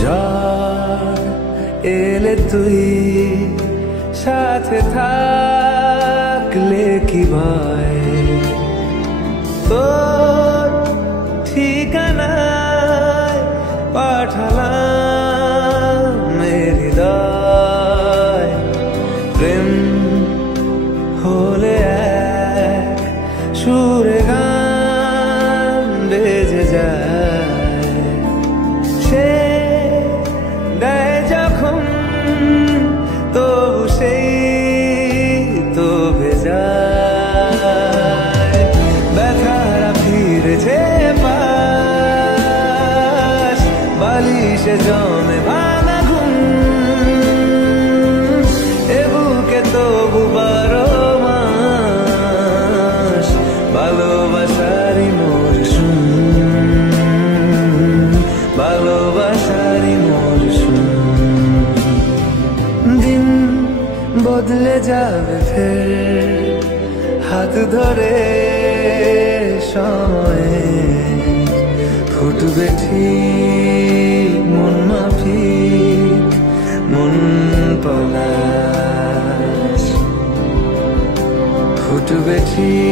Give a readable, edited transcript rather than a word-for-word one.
ঝড় এলে তুই সাথে থাকলে কি ভয়, তোর ঠিকানায় পাঠালাম হৃদয়। প্রেম হলে এক সুরে গান বেজে যায়, সে দেয় যখন তবু সেই তো ভেজায়। ব্যথারা ফিরেছে পাশ, বালিশে জমে ভাঙা ঘুম, এ বুকে তবু 12 মাস ভালোবাসারই মরশুম, ভালোবাসারই মরশুম। দিন বদলে যাবে ফের হাত ধরে সময়ে, ফুটবে ঠিক মন মাফিক মন পলাশ, ফুটবে ঠিক